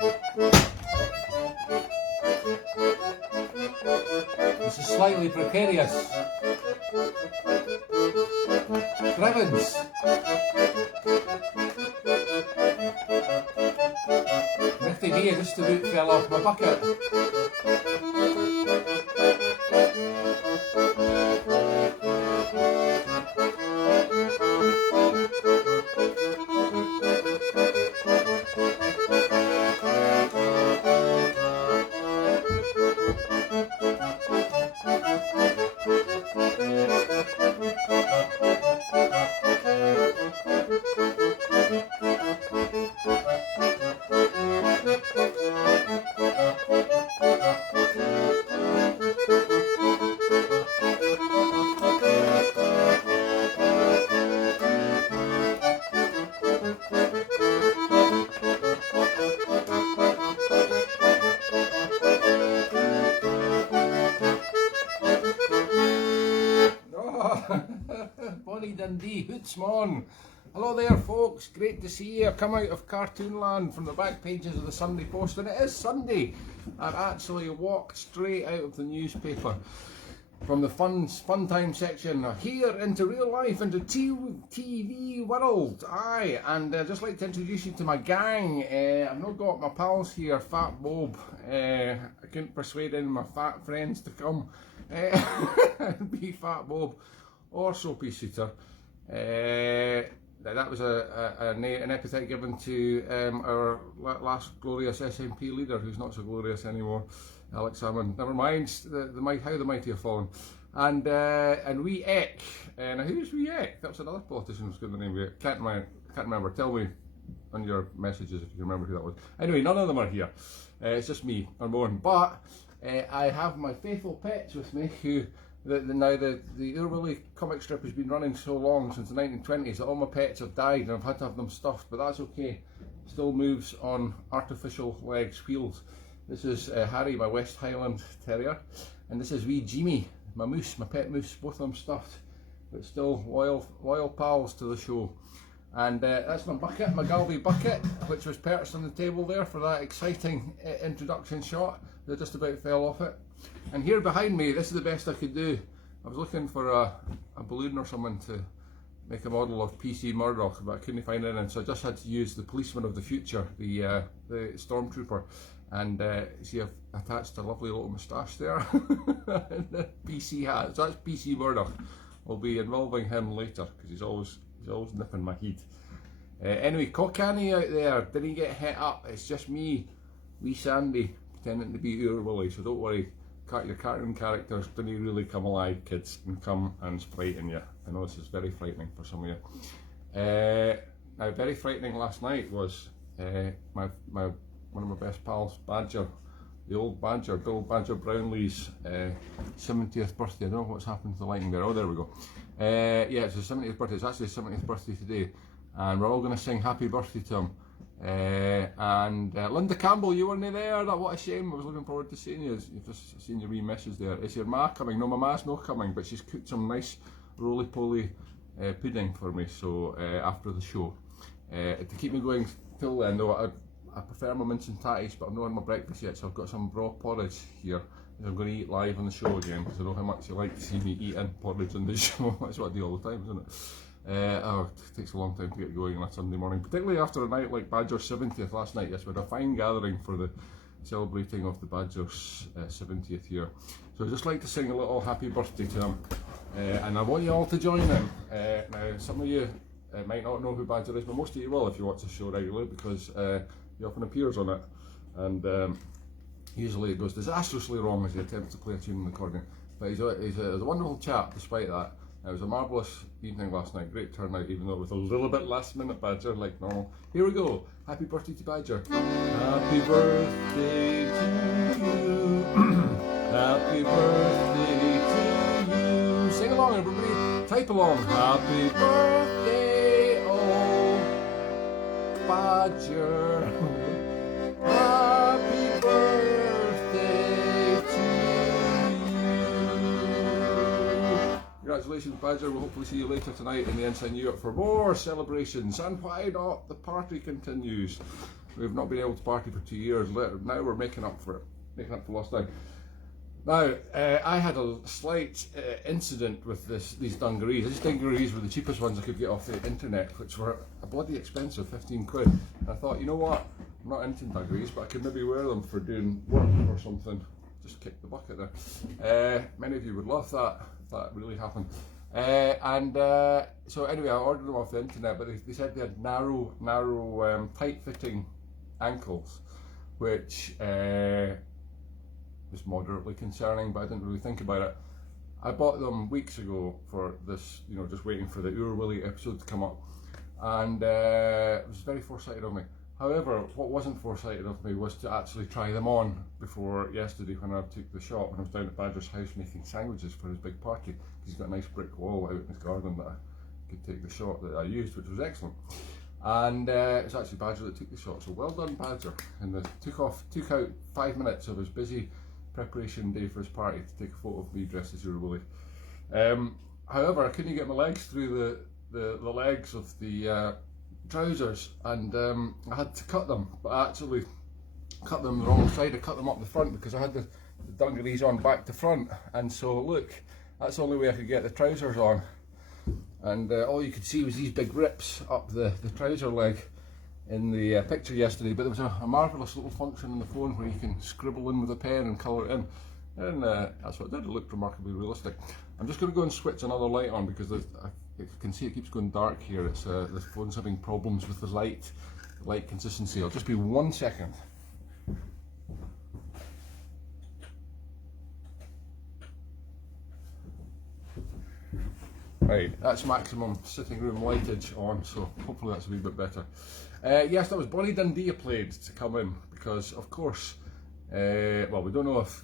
This is slightly precarious. Crivvens. Nifty day, just about fell off my bucket. Bonnie Dundee, hoots mon. Hello there folks, great to see you. I've come out of cartoon land from the back pages of the Sunday Post, and it is Sunday. I've actually walked straight out of the newspaper from the fun time section here into real life, into TV world. Aye, and I'd just like to introduce you to my gang. I've not got my pals here, Fat Boab. I couldn't persuade any of my fat friends to come and be Fat Boab or Soapy Soutar. That was an epithet given to our last glorious SNP leader, who's not so glorious anymore, Alex Salmon. Never mind, how the mighty have fallen. And wee Eck. Now who's wee Eck? That was another politician who's got the name wee Eck. Can't remember. Tell me on your messages if you remember who that was. Anyway, none of them are here. It's just me and Moan. But I have my faithful pets with me who. Now the Oor Wullie comic strip has been running so long, since the 1920s, that all my pets have died and I've had to have them stuffed, but that's okay. Still moves on artificial legs, wheels. This is Harry, my West Highland Terrier, and this is wee Jeemy, my moose, my pet moose, both of them stuffed, but still loyal pals to the show. And that's my bucket, my Galway bucket, which was perched on the table there for that exciting introduction shot that just about fell off it. And here behind me, this is the best I could do. I was looking for a balloon or something to make a model of PC Murdoch, but I couldn't find anything, so I just had to use the policeman of the future, the stormtrooper. And see, I've attached a lovely little moustache there, and the PC hat. So that's PC Murdoch. We'll be involving him later because he's always nipping my heat. Anyway, Cockany out there didn't get hit up. It's just me, wee Sandy, pretending to be Oor Wullie. So don't worry. Your cartoon characters didn't really come alive, kids, and come and frighten you. I know this is very frightening for some of you. Now, very frightening last night was one of my best pals, Badger, the old Badger, Bill Badger Brownlee's 70th birthday. I don't know what's happened to the lighting there. Oh, there we go. Yeah, it's his 70th birthday. It's actually his 70th birthday today, and we're all going to sing happy birthday to him. And Linda Campbell, you weren't there. What a shame. I was looking forward to seeing you. You've just seen your wee message there. Is your ma coming? No, my ma's not coming, but she's cooked some nice roly-poly pudding for me. So after the show, to keep me going till then, though, I prefer my mince and tatties, but I'm not on my breakfast yet, so I've got some broth porridge here. I'm going to eat live on the show again because I know how much you like to see me eating porridge on the show. That's what I do all the time, isn't it? It takes a long time to get going on a Sunday morning, particularly after a night like Badger's 70th last night. Yes, we had a fine gathering for the celebrating of the Badger's 70th year. So I'd just like to sing a little happy birthday to him, and I want you all to join in. Now, some of you might not know who Badger is, but most of you will if you watch the show regularly, because he often appears on it, and usually it goes disastrously wrong as he attempts to play a tune on the accordion. But he's a wonderful chap despite that. It was a marvellous evening last night, great turnout, even though it was a little bit last minute, Badger, like normal. Here we go, happy birthday to Badger. Happy birthday to you, happy birthday to you. Sing along everybody, type along. Happy birthday, oh Badger. Happy birthday to you. Congratulations, Badger. We'll hopefully see you later tonight in the Ensign Europe for more celebrations. And why not? The party continues. We've not been able to party for 2 years. Now we're making up for it, making up for lost time. Now, I had a slight incident with these dungarees. These dungarees were the cheapest ones I could get off the internet, which were a bloody expensive, 15 quid. And I thought, you know what, I'm not into dungarees, but I could maybe wear them for doing work or something. Just kick the bucket there. Many of you would love that, if that really happened. So anyway, I ordered them off the internet, but they said they had narrow, tight-fitting ankles, which was moderately concerning, but I didn't really think about it. I bought them weeks ago for this, you know, just waiting for the Oor Wullie episode to come up, and it was very foresighted of me. However, what wasn't foresighted of me was to actually try them on before yesterday when I took the shot, when I was down at Badger's house making sandwiches for his big party. He's got a nice brick wall out in his garden that I could take the shot that I used, which was excellent. And it's actually Badger that took the shot, so well done, Badger. And took out 5 minutes of his busy preparation day for his party to take a photo of me dressed as Oor Wullie. However, I couldn't get my legs through the legs of the trousers, and I had to cut them, but I actually cut them the wrong side. I cut them up the front because I had the dungarees on back to front, and so look, that's the only way I could get the trousers on, and all you could see was these big rips up the trouser leg in the picture yesterday. But there was a marvellous little function on the phone where you can scribble in with a pen and colour it in, and that's what it did. It looked remarkably realistic. I'm just going to go and switch another light on because you can see it keeps going dark here. It's the phone's having problems with the light consistency. I'll just be 1 second. Right, that's maximum sitting room lightage on, so hopefully that's a wee bit better. Yes, that was Bonnie Dundee I played to come in because, of course, well, we don't know if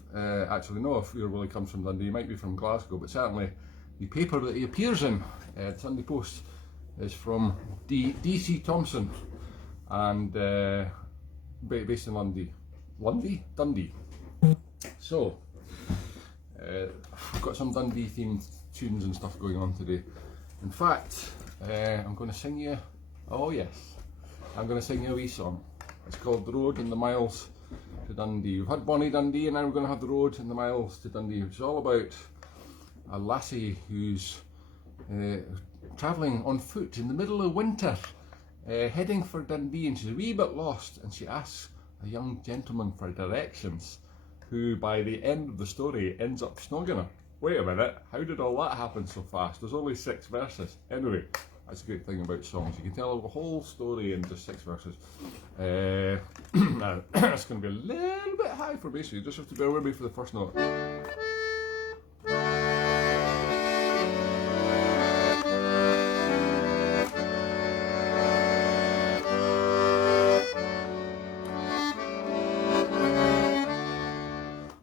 actually know if Oor Wullie comes from Dundee. He might be from Glasgow, but certainly the paper that he appears in, the Sunday Post, is from DC Thompson, and based in Dundee. So I've got some Dundee themed tunes and stuff going on today. In fact, I'm going to sing you, oh yes, I'm going to sing you a wee song. It's called The Road and the Miles to Dundee. We've had Bonnie Dundee, and now we're going to have The Road and the Miles to Dundee, which is all about a lassie who's travelling on foot in the middle of winter, heading for Dundee, and she's a wee bit lost, and she asks a young gentleman for directions, who by the end of the story ends up snogging her. Wait a minute, how did all that happen so fast? There's only 6 verses. Anyway, that's a great thing about songs. You can tell the whole story in just 6 verses. Now, it's going to be a little bit high for me, so you just have to bear with me for the first note.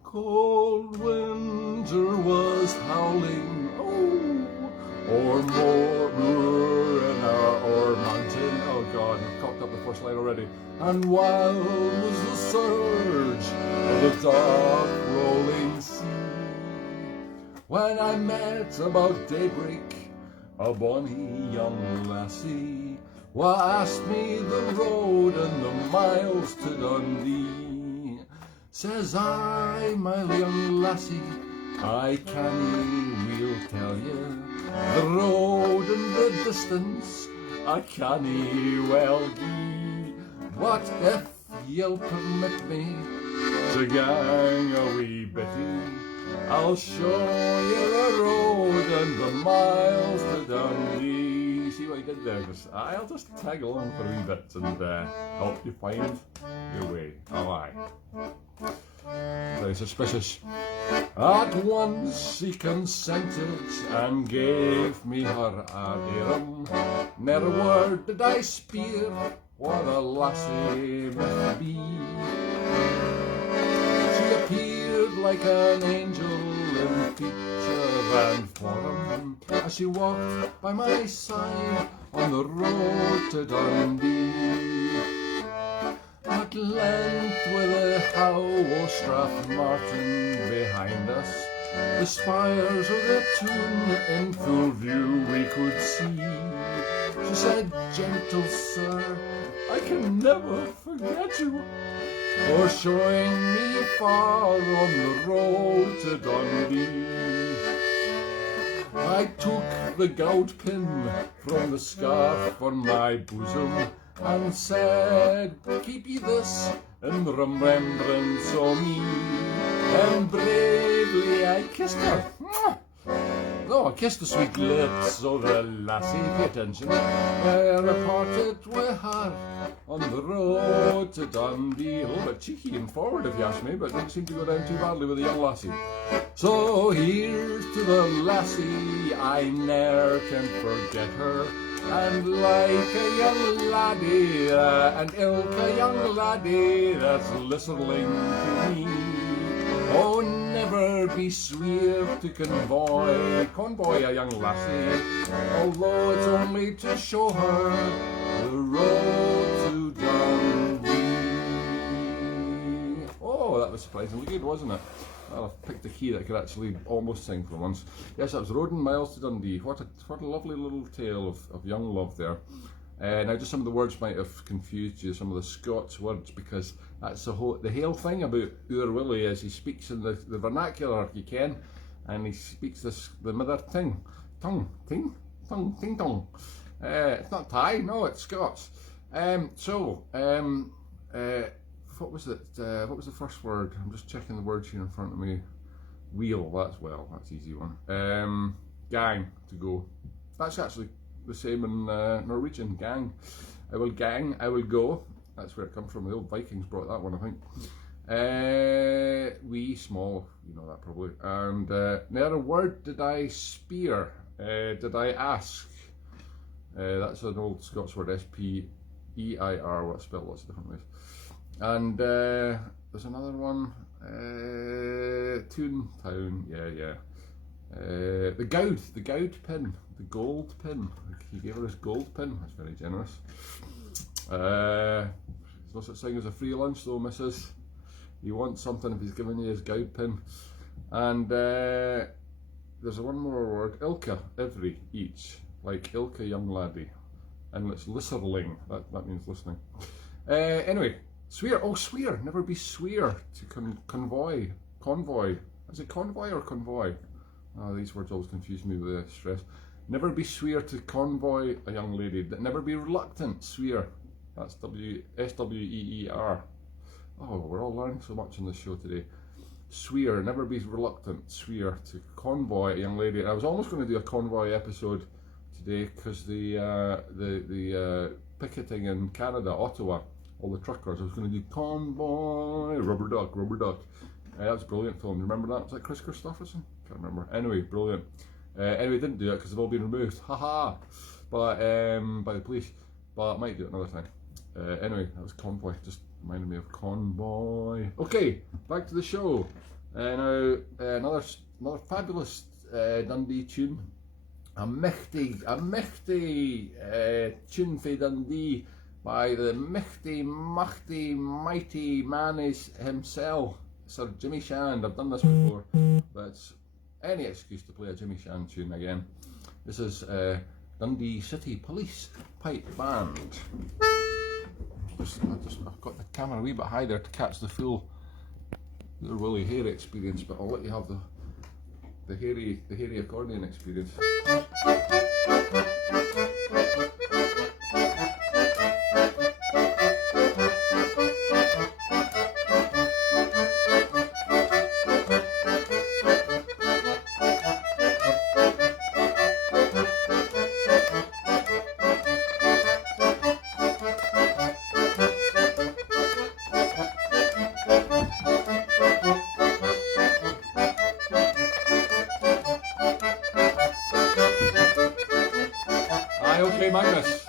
Cold winter was howling, o'er moor and o'er mountain. Oh God, I've cocked up the first line already. And wild was the surge of the dark rolling sea, when I met about daybreak a bonny young lassie, wha asked me the road and the miles to Dundee. Says I, my young lassie, I canny weel tell you the road and the distance I canny well gie, but if you'll permit me to gang a wee bitty, I'll show you the road and the miles to Dundee. See what I did there? I'll just tag along for a wee bit and help you find your way. Oh aye. Very suspicious. At once he consented and gave me her arum. Ne'er a word did I speir what a lassie might be. She appeared like an angel in feature and form as she walked by my side on the road to Dundee. At length, with a how o' Strathmartin behind us, the spires of the tune in full view we could see. She said, gentle sir, I can never forget you for showing me far on the road to Dundee. I took the gout pin from the scarf on my bosom and said, keep ye this in remembrance of me. And bravely I kissed her. Oh, I kissed the sweet lips of the lassie, pay attention, ere I parted with her on the road to Dundee. A little bit cheeky and forward if you ask me, but didn't seem to go down too badly with the young lassie. So here's to the lassie, I ne'er can forget her, and like a young laddie, and ilk a young laddie that's listening to me. Oh, never be sweer to convoy a young lassie, although it's only to show her the road to Dundee. Oh, that was surprisingly good, wasn't it? Well, I've picked a key that I could actually almost sing for once. Yes, that was Road and Miles to Dundee. What a lovely little tale of young love there. Now, just some of the words might have confused you, some of the Scots words, because that's the whole thing about Oor Wullie is he speaks in the vernacular, you can, and he speaks the mother tongue. It's not Thai, no, it's Scots. What was it? What was the first word? I'm just checking the words here in front of me. Wheel, that's easy one. Gang, to go. That's actually the same in Norwegian, gang. I will gang, I will go. That's where it comes from. The old Vikings brought that one, I think. Wee, small, you know that probably. And ne'er a word did I spear, did I ask. That's an old Scots word, S-P-E-I-R, what's spelled lots of different ways. And there's another one, Toontown, yeah. The goud pin, the gold pin. He gave her his gold pin, that's very generous. There's no such thing as a free lunch though, missus. You want something if he's giving you his goud pin. And there's one more word, ilka, every, each, like ilka young laddie. And it's listerling, that means listening. Anyway, swear, oh swear, never be swear to convoy. Is it convoy or convoy? Oh, these words always confuse me with stress. Never be swear to convoy a young lady. Never be reluctant, swear. That's S-W-E-E-R. Oh, we're all learning so much on this show today. Swear, never be reluctant, swear to convoy a young lady. And I was almost going to do a convoy episode today because the picketing in Canada, Ottawa, all the truckers, I was going to do convoy, rubber duck. That was a brilliant film. Remember that? Was that Chris Christopherson? Can't remember. Anyway, brilliant. Anyway, didn't do it because they've all been removed. Haha. But by the police. But I might do it another time. Anyway, that was convoy. Just reminded me of convoy. Okay, back to the show. Now another fabulous Dundee tune. A michty tune for Dundee by the mighty man is himself, Sir Jeemy Shand. I've done this before, but it's any excuse to play a Jeemy Shand tune again. This is Dundee City Police Pipe Band. I've got the camera a wee bit high there to catch the full Oor Wullie hair experience, but I'll let you have the hairy accordion experience. Okay, Magnus,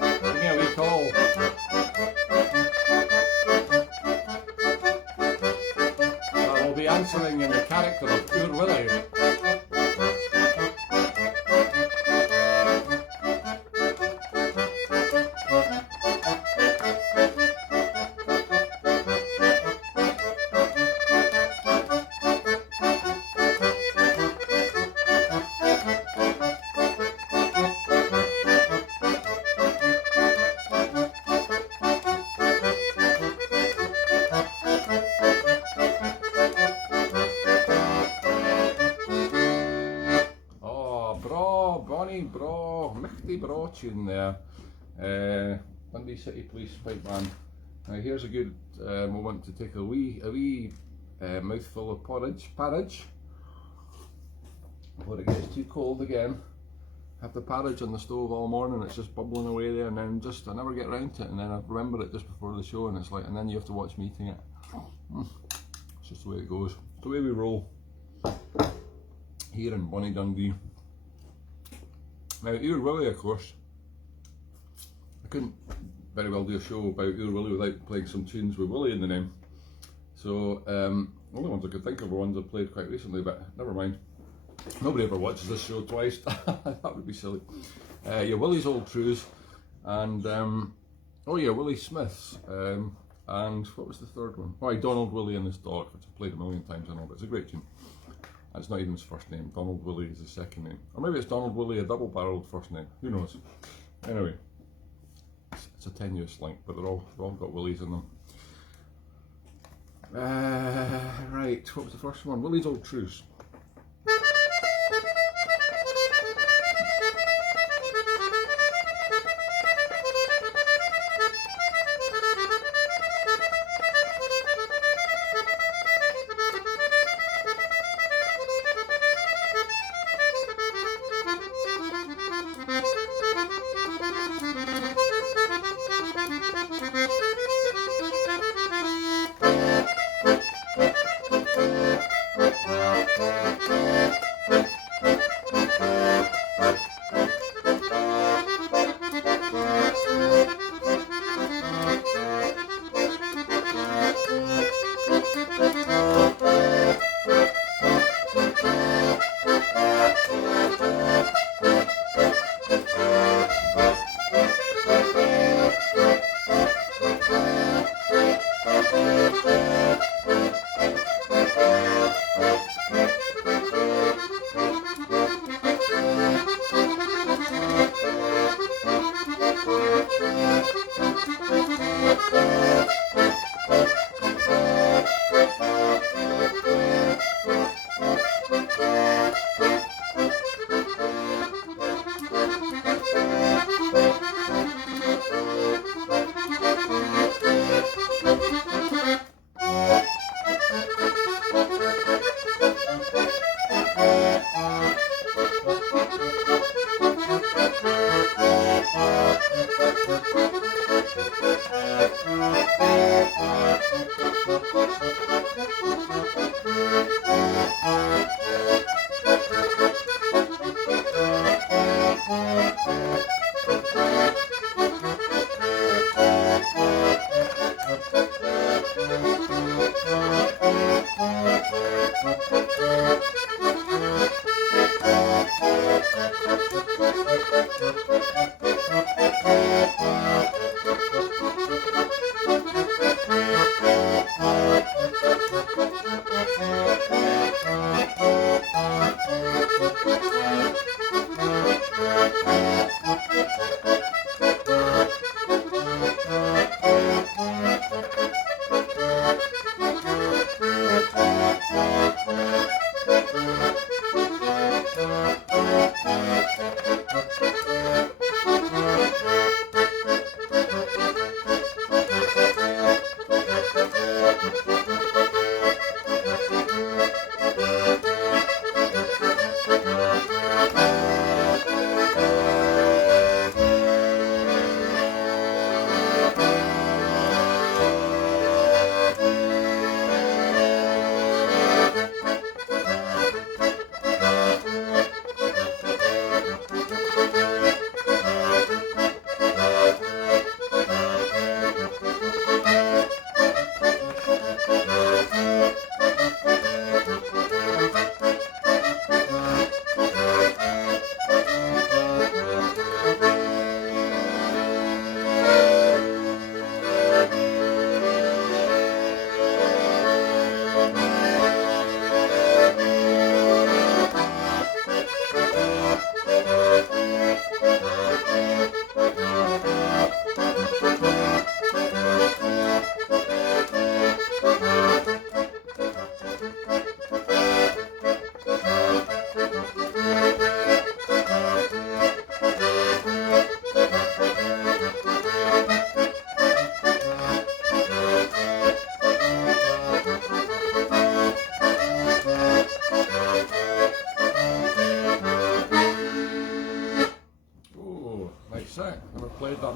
give me a wee call. I will be answering in the character of Oor Wullie. michty bra tune there. Dundee City Police Pipe Band. Now here's a good moment to take a wee mouthful of porridge before it gets too cold again. Have the porridge on the stove all morning, it's just bubbling away there, and then I never get round to it, and then I remember it just before the show, and it's like, and then you have to watch me eating it. It's just the way it goes. It's the way we roll here in Bonnie Dundee. Now Oor Wullie, of course, I couldn't very well do a show about Oor Wullie without playing some tunes with Wullie in the name. So the only ones I could think of were ones I've played quite recently, but never mind. Nobody ever watches this show twice. That would be silly. Yeah, Willie's Old Trues, and oh yeah, Willie Smith's, and what was the third one? Oh, Donald Wullie and His Dog, which I've played a million times, I know, but it's a great tune. That's not even his first name. Donald Wullie is his second name, or maybe it's Donald Wullie, a double-barreled first name. Who knows? Anyway, it's a tenuous link, but they've all got Willies in them. Right, what was the first one? Willie's Old Trues.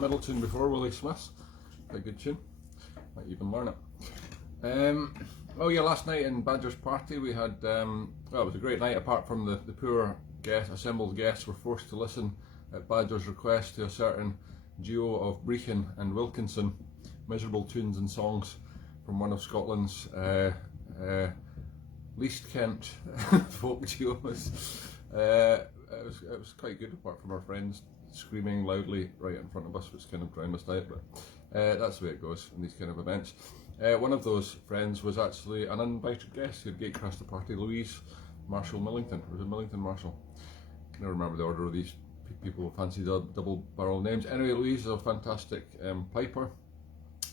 middle tune before, Willie Smith. Quite a good tune. Might even learn it. Oh yeah, last night in Badger's party we had, well, it was a great night apart from the poor assembled guests were forced to listen at Badger's request to a certain duo of Brechin and Wilkinson, miserable tunes and songs from one of Scotland's least Kent folk duos. It was quite good apart from our friends screaming loudly right in front of us, which kind of drowned us out, but that's the way it goes in these kind of events. One of those friends was actually an uninvited guest who'd gatecrashed the party, Louise Marshall Millington. Was it Millington Marshall? I can never remember the order of these people who fancy double barrel names. Anyway, Louise is a fantastic piper,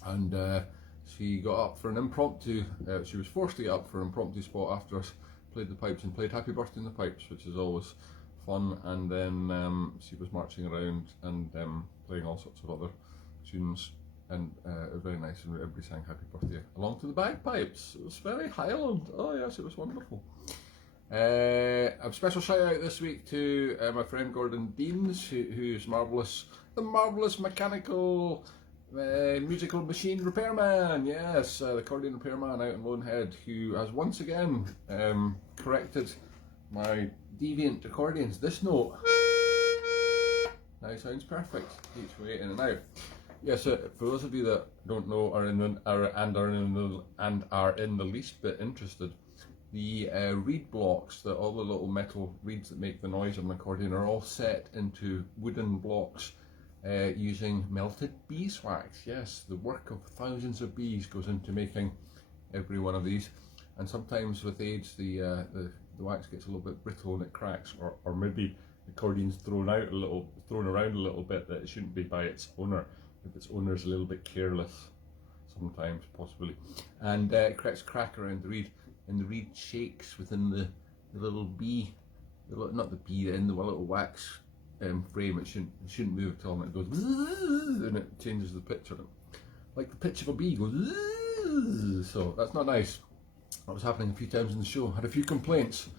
and she got up for an impromptu, she was forced to get up for an impromptu spot after us, played the pipes and played Happy Birthday in the Pipes, which is always fun, and then she was marching around and playing all sorts of other tunes, and it was very nice, and everybody sang Happy Birthday along to the bagpipes. It was very Highland. Oh yes, it was wonderful. A special shout out this week to my friend Gordon Deans, who's the marvellous mechanical musical machine repairman. Yes, the accordion repairman out in Lonehead, who has once again corrected my deviant accordions. This note now sounds perfect each way in and out. Yes, for those of you that don't know are in the least bit interested, the reed blocks, all the little metal reeds that make the noise of an accordion, are all set into wooden blocks using melted beeswax. Yes, the work of thousands of bees goes into making every one of these, and sometimes with age the wax gets a little bit brittle and it cracks, or maybe the accordion's thrown around a little bit that it shouldn't be by its owner, if its owner's a little bit careless sometimes, possibly, and it cracks crack around the reed, and the reed shakes within the little bee, not the bee, in the little wax frame. It shouldn't move at all, and it goes and it changes the pitch on it, like the pitch of a bee goes. So that's not nice. That was happening a few times in the show. Had a few complaints.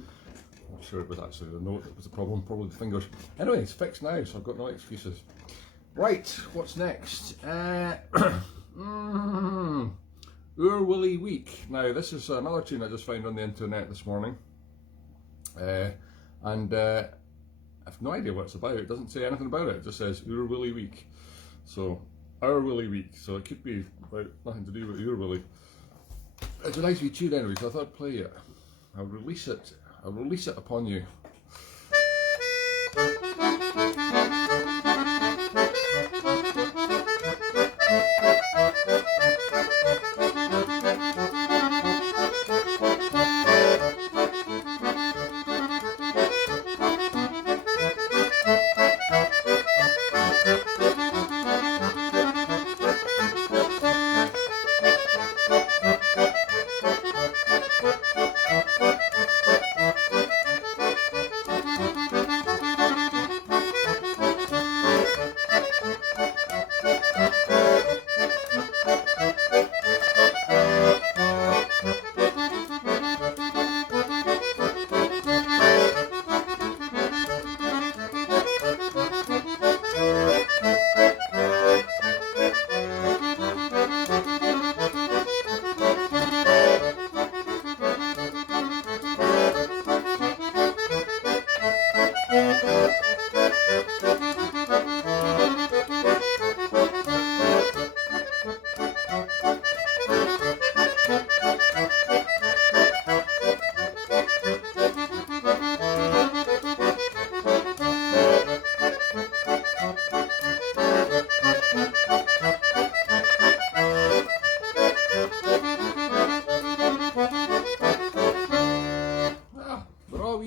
I'm sure it was actually the note that was the problem, probably the fingers. Anyway, it's fixed now, so I've got no excuses. Right, what's next? Oor Wullie Week. Now, this is another tune I just found on the internet this morning, and I've no idea what it's about. It doesn't say anything about it. It just says Oor Wullie Week. So, Oor Wullie Week. So it could be about nothing to do with Oor Wullie. It's a nice wee tune anyway, so I thought I'd play it. I'll release it upon you.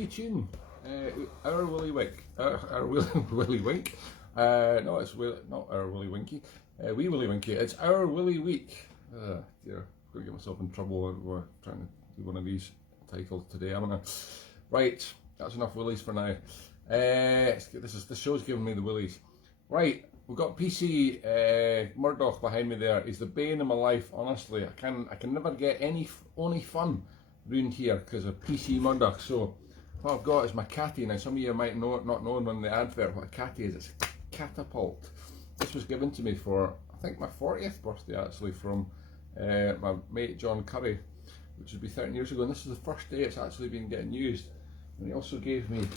Tune. Oor Wullie Wink. Oor Wullie Wink. No, it's not Oor Wullie Winky. Wee Willie Winky. It's Oor Wullie Week. Dear, I'm going to get myself in trouble over trying to do one of these titles today, haven't I? Right, that's enough willies for now. The show's giving me the willies. Right, we've got PC Murdoch behind me there. He's the bane of my life, honestly. I can never get any fun round here because of PC Murdoch. So what I've got is my catty. Now some of you might not know on the advert what a catty is. It's a catapult. This was given to me for, I think, my 40th birthday actually, from my mate John Curry, which would be 13 years ago, and this is the first day it's actually been getting used. And he also gave me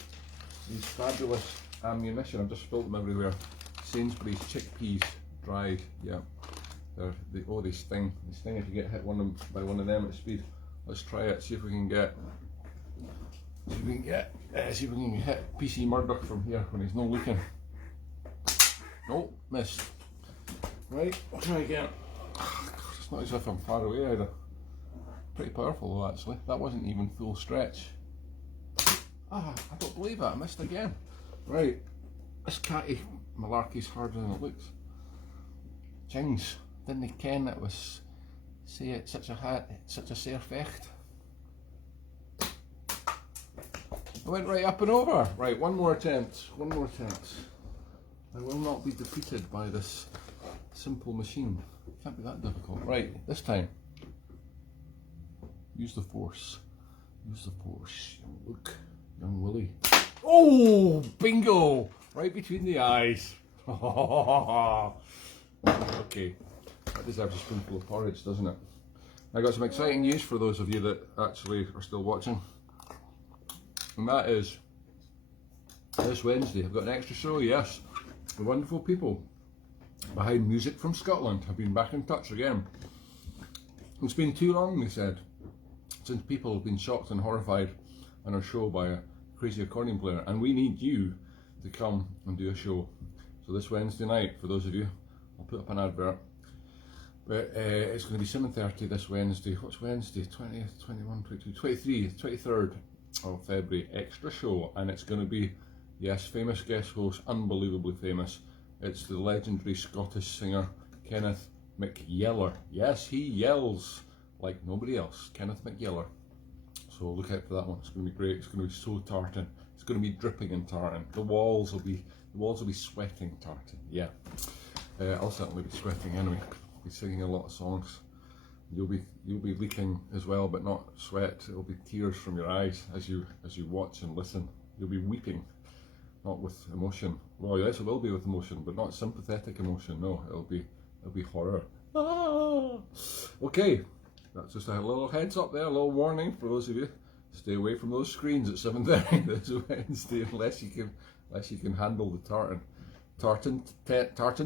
these fabulous ammunition. I've just spilled them everywhere. Sainsbury's chickpeas, dried, yeah. They sting. They sting if you get hit by one of them at speed. Let's try it, see if we can get hit PC Murdoch from here when he's not looking. Nope, missed. Right, I'll try again. God, it's not as if I'm far away either. Pretty powerful though, actually. That wasn't even full stretch. I don't believe it, I missed again. Right, this catty malarkey's harder than it looks. Jings, didn't they ken it was such a sair fecht? I went right up and over. Right, one more attempt. I will not be defeated by this simple machine. It can't be that difficult. Right, this time. Use the force. Look, young Wullie. Oh, bingo! Right between the eyes. Okay, that deserves a spoonful of porridge, doesn't it? I got some exciting news for those of you that actually are still watching. And that is, this Wednesday I've got an extra show, yes. The wonderful people behind Music from Scotland have been back in touch again. It's been too long, they said, since people have been shocked and horrified on our show by a crazy accordion player, and we need you to come and do a show. So this Wednesday night, for those of you, I'll put up an advert, but it's going to be 7:30 this Wednesday. What's Wednesday? 20th, 21, 22, 23, 23rd of February, extra show, and it's going to be, yes, famous guest host, unbelievably famous. It's the legendary Scottish singer Kenneth McYeller. Yes, he yells like nobody else, Kenneth McYeller. So look out for that one. It's going to be great. It's going to be so tartan. It's going to be dripping in tartan. The walls will be sweating tartan. Yeah, I'll certainly be sweating anyway. I'll be singing a lot of songs. You'll be leaking as well, but not sweat. It'll be tears from your eyes as you watch and listen. You'll be weeping, not with emotion. Well, yes, it will be with emotion, but not sympathetic emotion. No, it'll be horror. Ah! Okay, that's just a little heads up there, a little warning for those of you. Stay away from those screens at 7:30 this Wednesday, unless you can handle the tartan. Tartan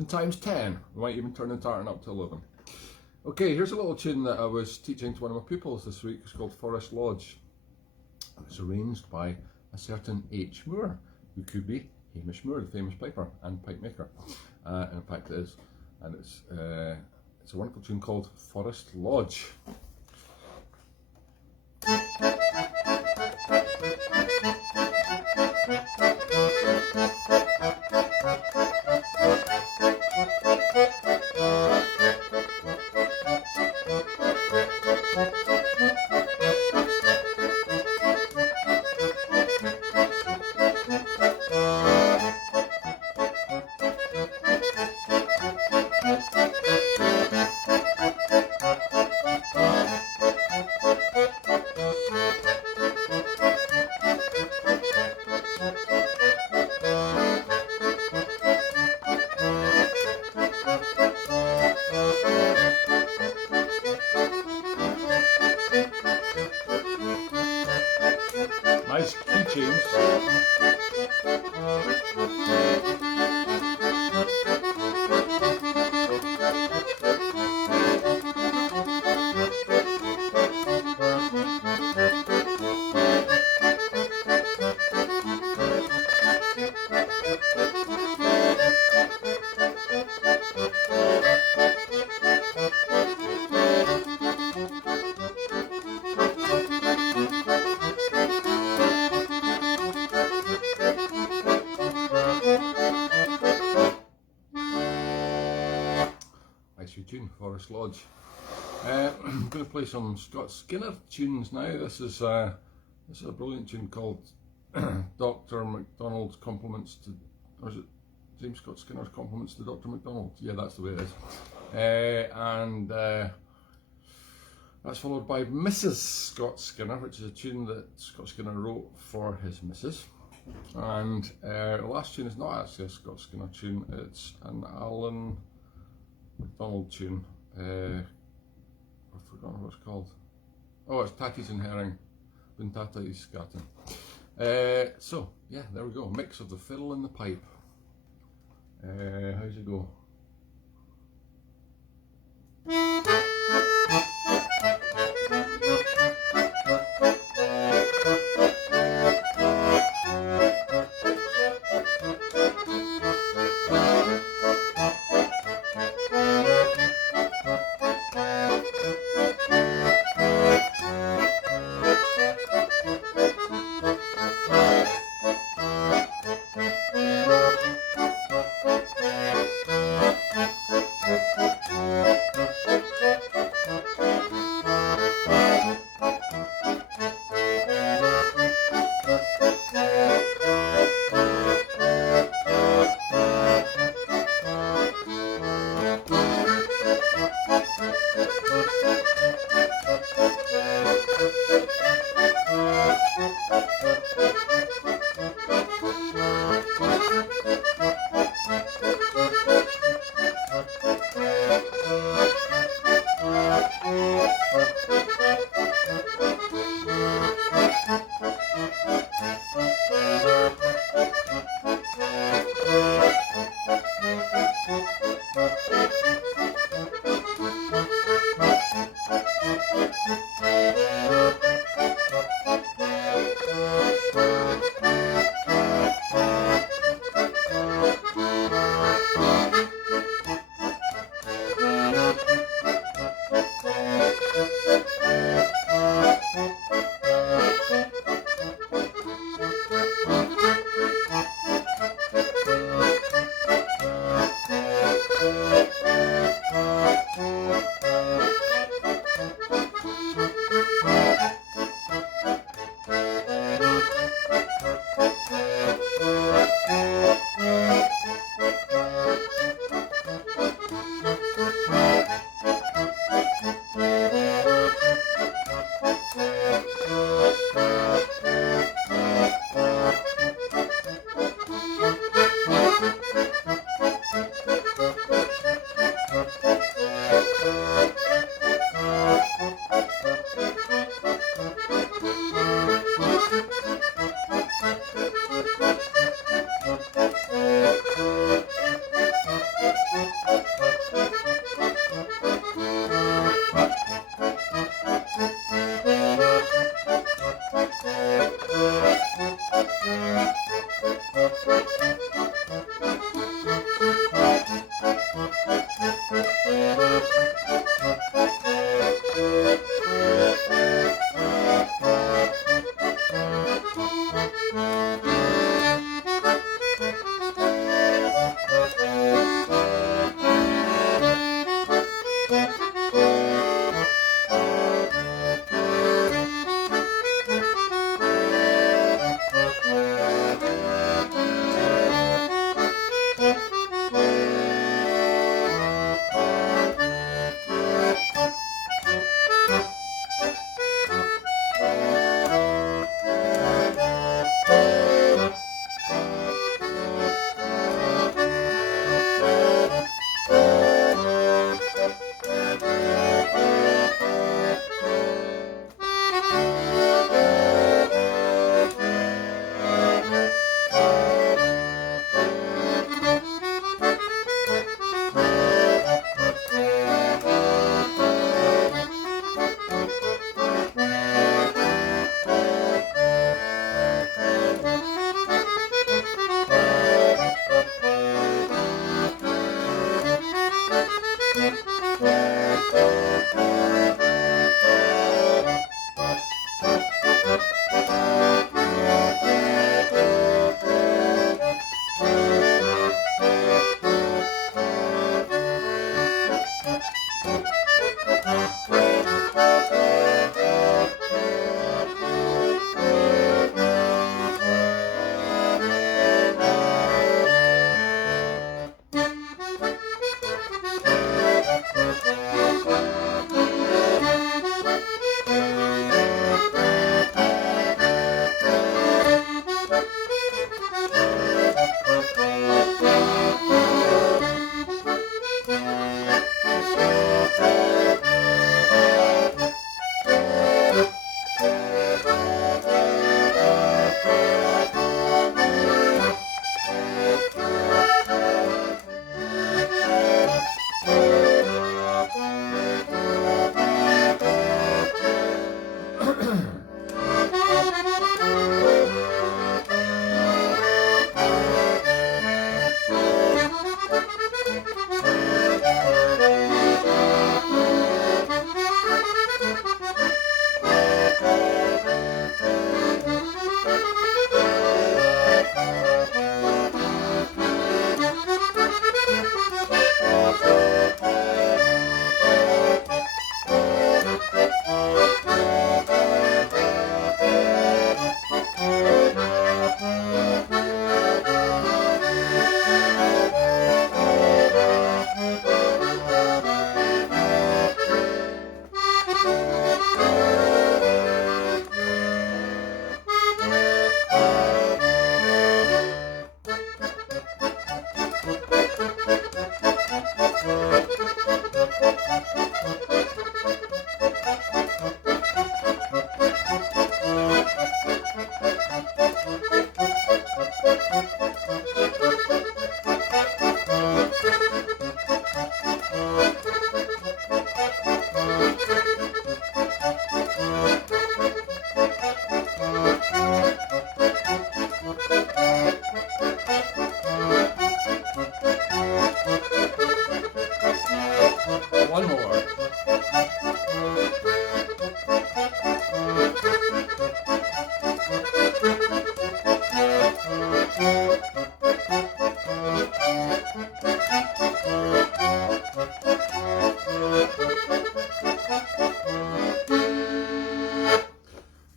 times 10. We might even turn the tartan up to 11. Okay, here's a little tune that I was teaching to one of my pupils this week. It's called Forest Lodge. And it's arranged by a certain H. Moore, who could be Hamish Moore, the famous piper and pipe maker. In fact, it is. And it's a wonderful tune called Forest Lodge. Nice keychains. Tune, Forest Lodge. I'm going to play some Scott Skinner tunes now. This is a brilliant tune called Dr. MacDonald's Compliments to, or is it James Scott Skinner's Compliments to Dr. MacDonald? Yeah, that's the way it is. And that's followed by Mrs. Scott Skinner, which is a tune that Scott Skinner wrote for his missus. And the last tune is not actually a Scots Skinner tune, it's an Alan McDonald tune. I've forgotten what it's called. Oh, it's Tatties and Herring. Been Tatties Scatten. So, yeah, there we go. Mix of the fiddle and the pipe. How's it go?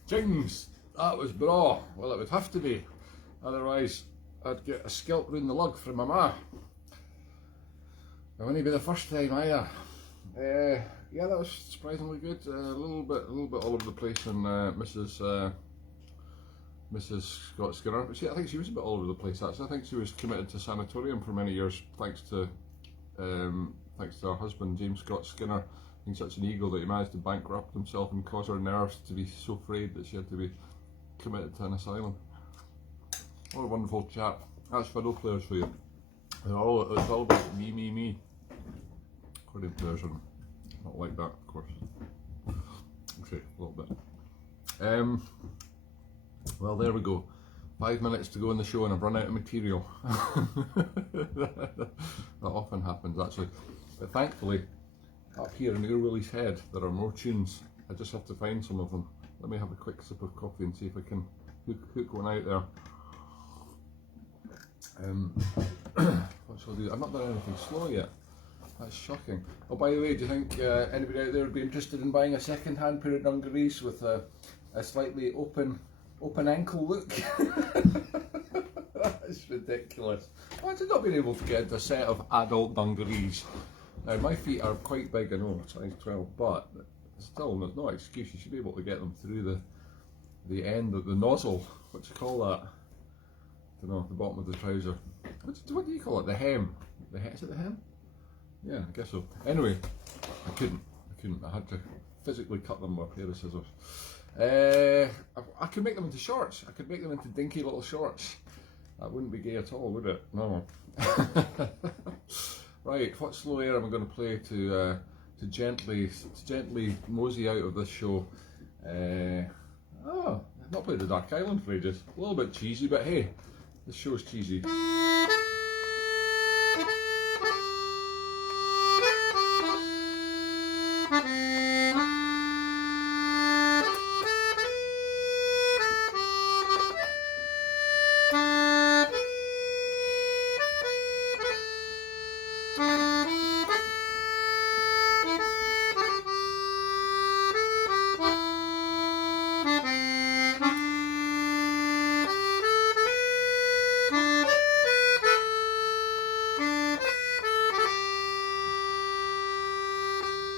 Jings, that was bra. Well, it would have to be, otherwise I'd get a scalp round the lug from my ma. It wouldn't be the first time either. Yeah, that was surprisingly good. A little bit all over the place, and Mrs. Scott Skinner. See, I think she was a bit all over the place. Actually, I think she was committed to sanatorium for many years, thanks to her husband James Scott Skinner being such an ego that he managed to bankrupt himself and cause her nerves to be so frayed that she had to be committed to an asylum. What a wonderful chap. That's fiddle players for you. It's all about me. According to players are not like that, of course. Okay, a little bit. Well, there we go. 5 minutes to go in the show and I've run out of material. That often happens, actually. But thankfully, up here in Oor Wullie's head, there are more tunes. I just have to find some of them. Let me have a quick sip of coffee and see if I can hook one out there. What shall I do? I've not done anything slow yet. That's shocking. Oh, by the way, do you think anybody out there would be interested in buying a second-hand pair of dungarees with a slightly open ankle look? That's ridiculous. Why have not been able to get a set of adult dungarees? Now, my feet are quite big, I know, size 12, but still, there's no excuse. You should be able to get them through the end of the nozzle. What do you call that? I don't know, the bottom of the trouser. What do you call it? The hem? Is it the hem? Yeah, I guess so. Anyway, I couldn't. I had to physically cut them with a pair of scissors. I could make them into shorts. I could make them into dinky little shorts. That wouldn't be gay at all, would it? No. Right, what slow air am I going to play to gently mosey out of this show? I've not played the Dark Island for ages. A little bit cheesy, but hey, this show's cheesy.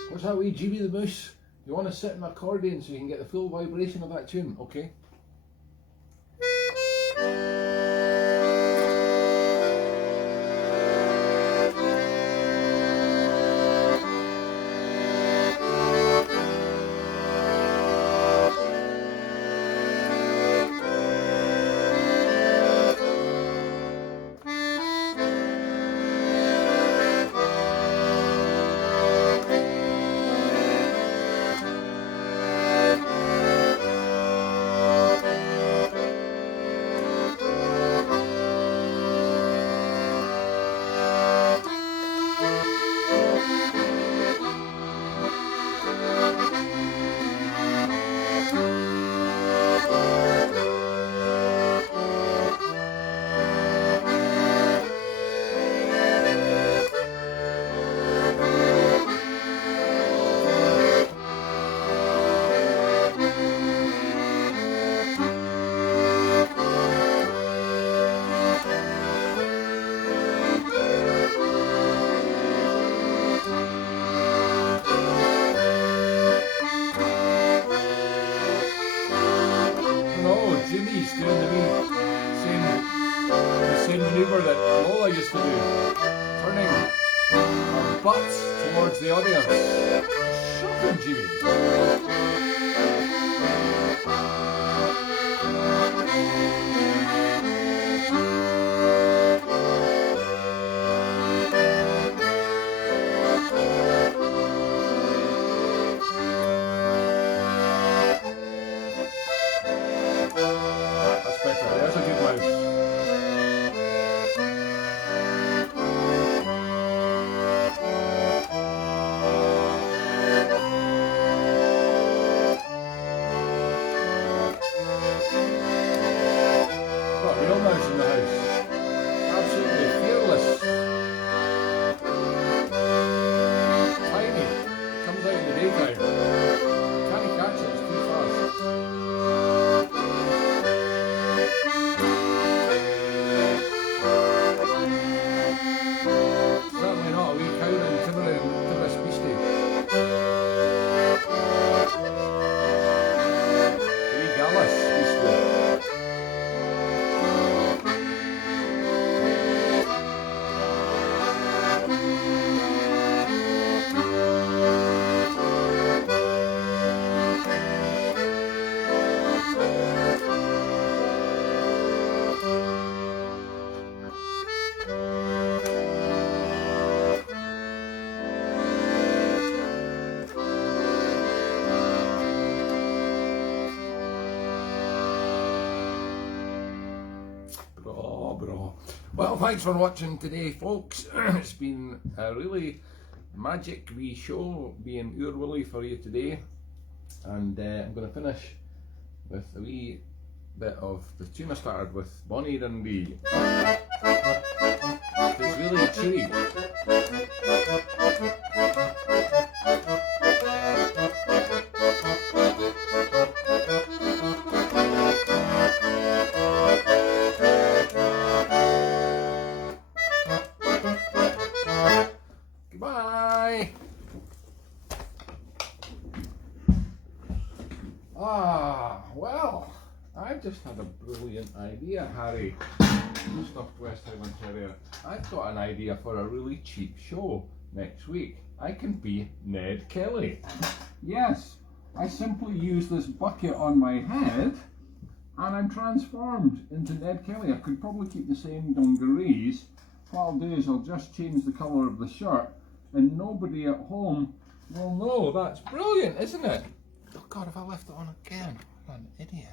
What's that wee Jeemy the Moose? You want to sit in an accordion so you can get the full vibration of that tune, okay? Jeemy's doing the same manoeuvre that Lola used to do, turning our butts towards the audience. Shocking, Jeemy. Oh, well, thanks for watching today, folks. It's been a really magic wee show being Oor Wullie for you today, and I'm going to finish with a wee bit of the tune I started with, Bonnie Dundee. It's really cheap. Goodbye. Well, I've just had a brilliant idea, Harry. Stuffed West Highland Terrier. I've got an idea for a really cheap show next week. I can be Ned Kelly. Yes, I simply use this bucket on my head and I'm transformed into Ned Kelly. I could probably keep the same dungarees. What I'll do is I'll just change the colour of the shirt and nobody at home will know. That's brilliant, isn't it? Oh God, if I left it on again, what an idiot.